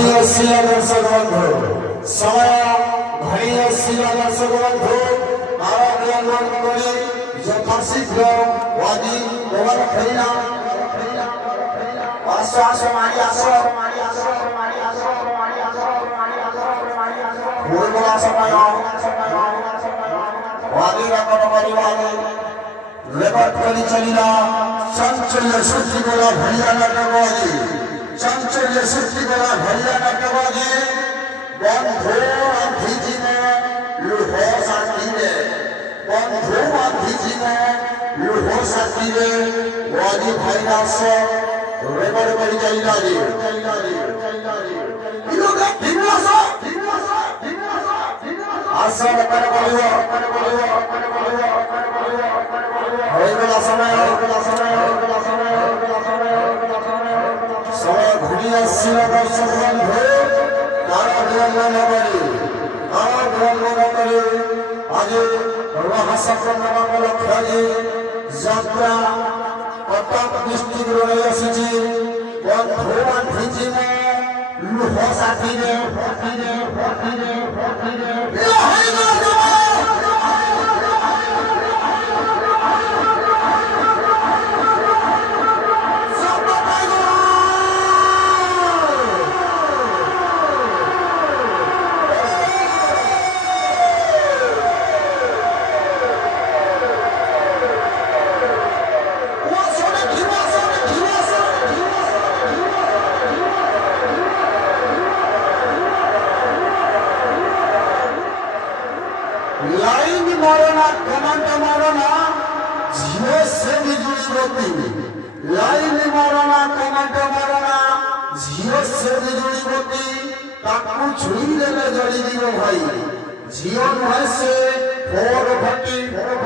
घड़ी अस्सी दर्शक बंधु समय घड़ी अस्सी दर्शक बंधु यथाशीघ्र वादी मोबाइल खेलना आश्वास मारी आसो पूर्वला समय वादी रकम परिवार लेबर कली चलिना चंचल सृष्टि गोला भैया नाटकवादी चंचल सृष्टि गोला भैया नाटकवादी बंधु अभिजी में लुहो साथी में बंधु अभिजी में लुहो साथी में वादी भाई दासो लेबर कली चलिना दी इलोगा भिन्नासा आशा लेबर कलियो समय घड़ी अस्सी दर्शक बंधु आज महासफल नामक लक्ष्य यात्रा कटक डिस्ट्रिक्ट रही आसी बंधु भिजी में लुह साथी लाइन मारना कमांड मारना झियो से बिजली बत्ती लाइन मारना कमांड मारना झियो से बिजली बत्ती ताकू छुई देले जड़ी दियो भाई झियो नहे से 440